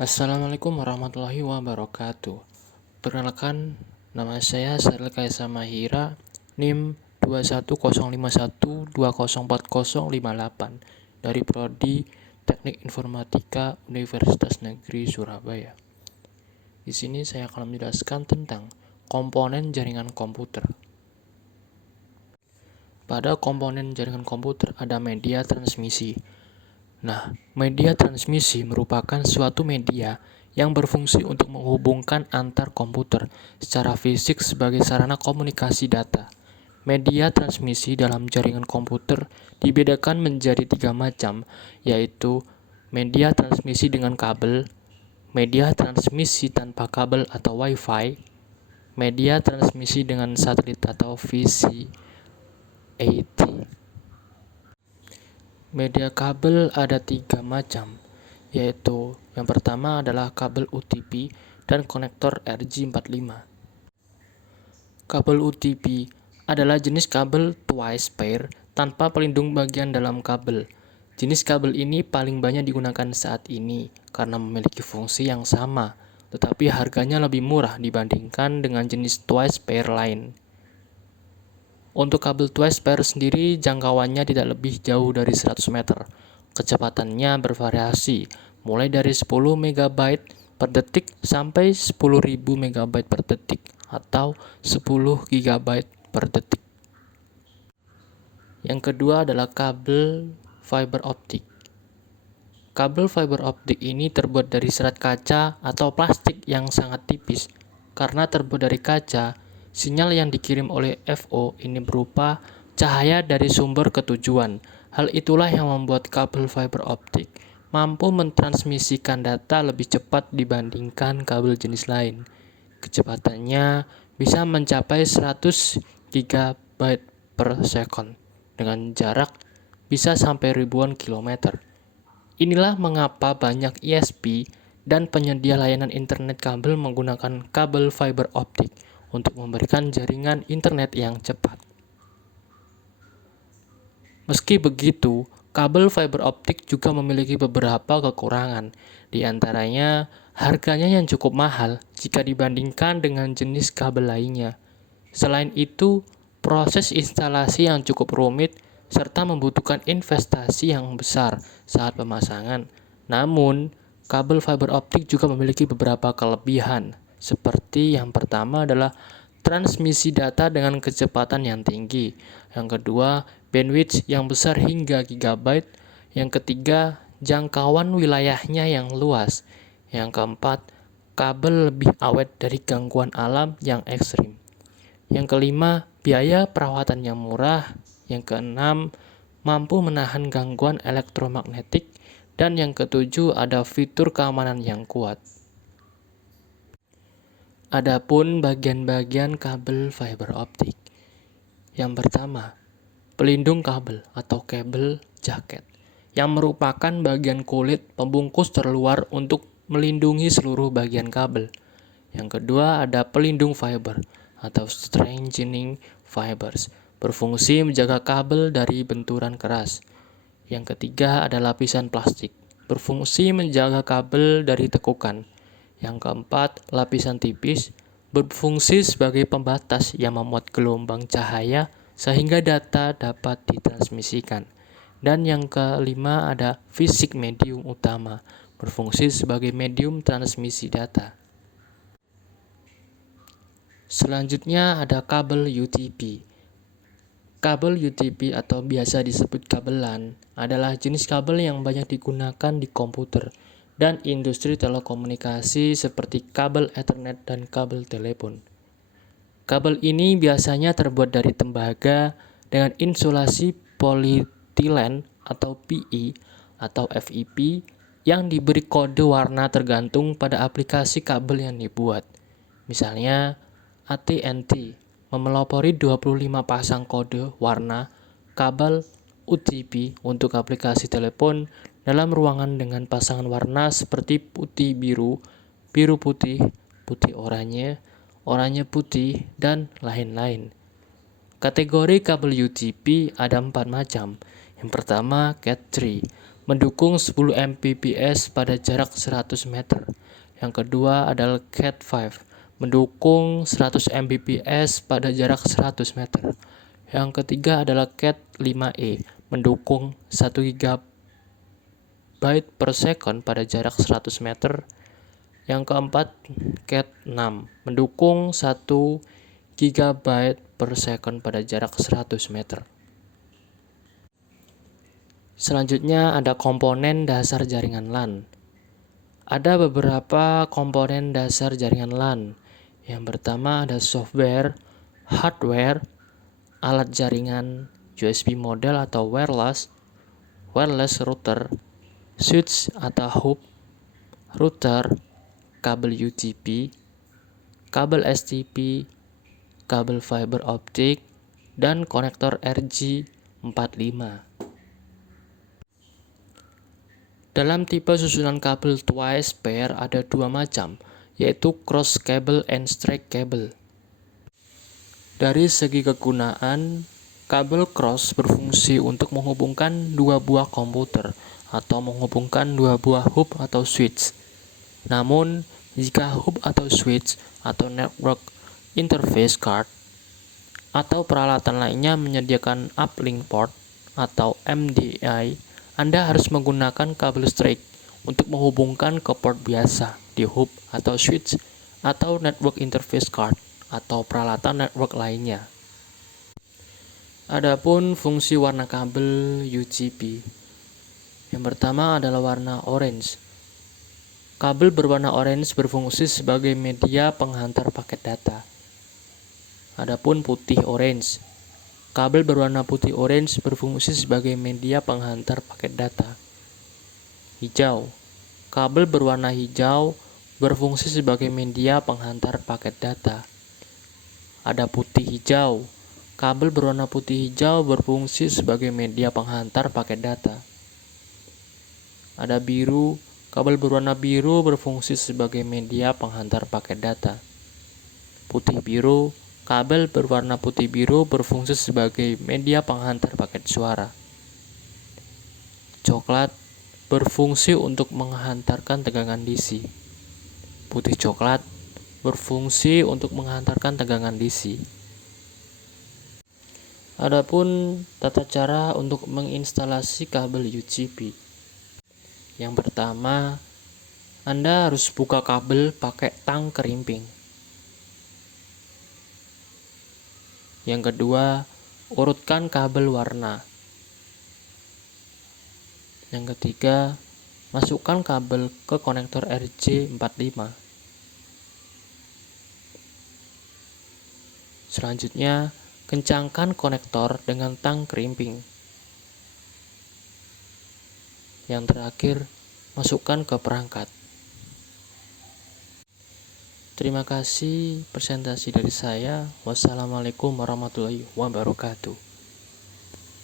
Assalamualaikum warahmatullahi wabarakatuh. Perkenalkan, nama saya Saril Kaisa Mahira, NIM 21051204058 dari Prodi Teknik Informatika Universitas Negeri Surabaya. Di sini saya akan menjelaskan tentang komponen jaringan komputer. Pada komponen jaringan komputer ada media transmisi. Nah, media transmisi merupakan suatu media yang berfungsi untuk menghubungkan antar komputer secara fisik sebagai sarana komunikasi data. Media transmisi dalam jaringan komputer dibedakan menjadi 3 macam, yaitu media transmisi dengan kabel, media transmisi tanpa kabel atau Wi-Fi, media transmisi dengan satelit atau VCAT. Media kabel ada 3 macam, yaitu yang pertama adalah kabel UTP dan konektor RJ45. Kabel UTP adalah jenis kabel twice pair tanpa pelindung bagian dalam kabel. Jenis kabel ini paling banyak digunakan saat ini karena memiliki fungsi yang sama, tetapi harganya lebih murah dibandingkan dengan jenis twice pair lain. Untuk kabel twice pair sendiri, jangkauannya tidak lebih jauh dari 100 meter. Kecepatannya bervariasi, mulai dari 10 MB per detik sampai 10.000 MB per detik atau 10 GB per detik. Yang kedua adalah kabel fiber optik. Kabel fiber optik ini terbuat dari serat kaca atau plastik yang sangat tipis. Karena terbuat dari kaca, sinyal yang dikirim oleh FO ini berupa cahaya dari sumber ke tujuan. Hal itulah yang membuat kabel fiber optik mampu mentransmisikan data lebih cepat dibandingkan kabel jenis lain. Kecepatannya bisa mencapai 100 GB per second dengan jarak bisa sampai ribuan kilometer. Inilah mengapa banyak ISP dan penyedia layanan internet kabel menggunakan kabel fiber optik untuk memberikan jaringan internet yang cepat. Meski begitu, kabel fiber optik juga memiliki beberapa kekurangan, di antaranya harganya yang cukup mahal jika dibandingkan dengan jenis kabel lainnya. Selain itu, proses instalasi yang cukup rumit serta membutuhkan investasi yang besar saat pemasangan. Namun, kabel fiber optik juga memiliki beberapa kelebihan, seperti yang pertama adalah transmisi data dengan kecepatan yang tinggi. Yang kedua, bandwidth yang besar hingga gigabyte. Yang ketiga, jangkauan wilayahnya yang luas. Yang keempat, kabel lebih awet dari gangguan alam yang ekstrim. Yang kelima, biaya perawatan yang murah. Yang keenam, mampu menahan gangguan elektromagnetik. Dan yang ketujuh, ada fitur keamanan yang kuat. Adapun bagian-bagian kabel fiber optik. Yang pertama, pelindung kabel atau kabel jaket, yang merupakan bagian kulit pembungkus terluar untuk melindungi seluruh bagian kabel. Yang kedua, ada pelindung fiber atau strengthening fibers, berfungsi menjaga kabel dari benturan keras. Yang ketiga, ada lapisan plastik, berfungsi menjaga kabel dari tekukan. Yang keempat, lapisan tipis, berfungsi sebagai pembatas yang memuat gelombang cahaya sehingga data dapat ditransmisikan. Dan yang kelima ada fisik medium utama, berfungsi sebagai medium transmisi data. Selanjutnya ada kabel UTP. Kabel UTP atau biasa disebut kabel LAN adalah jenis kabel yang banyak digunakan di komputer dan industri telekomunikasi seperti kabel Ethernet dan kabel telepon. Kabel ini biasanya terbuat dari tembaga dengan insulasi polietilen atau PE atau FEP yang diberi kode warna tergantung pada aplikasi kabel yang dibuat. Misalnya, AT&T memelopori 25 pasang kode warna kabel UTP untuk aplikasi telepon dalam ruangan dengan pasangan warna seperti putih biru, biru putih, putih oranye, oranye putih, dan lain-lain. Kategori kabel UTP ada 4 macam. Yang pertama, Cat3, mendukung 10 Mbps pada jarak 100 meter. Yang kedua adalah Cat 5, mendukung 100 Mbps pada jarak 100 meter. Yang ketiga adalah Cat 5e, mendukung 1 GB per second pada jarak 100 meter. Yang keempat, Cat 6, mendukung 1 GB per second pada jarak 100 meter. Selanjutnya ada komponen dasar jaringan LAN. Ada beberapa komponen dasar jaringan LAN. Yang pertama ada software, hardware, alat jaringan USB model atau wireless router, switch atau hub, router, kabel UTP, kabel STP, kabel fiber optik, dan konektor RJ45. Dalam tipe susunan kabel twice pair ada dua macam, yaitu cross cable and straight cable. Dari segi kegunaan, kabel cross berfungsi untuk menghubungkan dua buah komputer atau menghubungkan dua buah hub atau switch. Namun, jika hub atau switch atau network interface card atau peralatan lainnya menyediakan uplink port atau MDI, Anda harus menggunakan kabel straight untuk menghubungkan ke port biasa di hub atau switch atau network interface card atau peralatan network lainnya. Adapun fungsi warna kabel UGP. Yang pertama adalah warna orange. Kabel berwarna orange berfungsi sebagai media penghantar paket data. Adapun putih orange. Kabel berwarna putih orange berfungsi sebagai media penghantar paket data. Hijau. Kabel berwarna hijau berfungsi sebagai media penghantar paket data. Ada putih hijau. Kabel berwarna putih hijau berfungsi sebagai media penghantar paket data. Ada biru. Kabel berwarna biru berfungsi sebagai media penghantar paket data. Putih biru. Kabel berwarna putih biru berfungsi sebagai media penghantar paket suara. Coklat berfungsi untuk menghantarkan tegangan DC. Putih coklat berfungsi untuk menghantarkan tegangan DC. Adapun tata cara untuk menginstalasi kabel UGP. Yang pertama, Anda harus buka kabel pakai tang kerimping. Yang kedua, urutkan kabel warna. Yang ketiga, masukkan kabel ke konektor RJ45. Selanjutnya, kencangkan konektor dengan tang kerimping. Yang terakhir, masukkan ke perangkat. Terima kasih presentasi dari saya. Wassalamualaikum warahmatullahi wabarakatuh.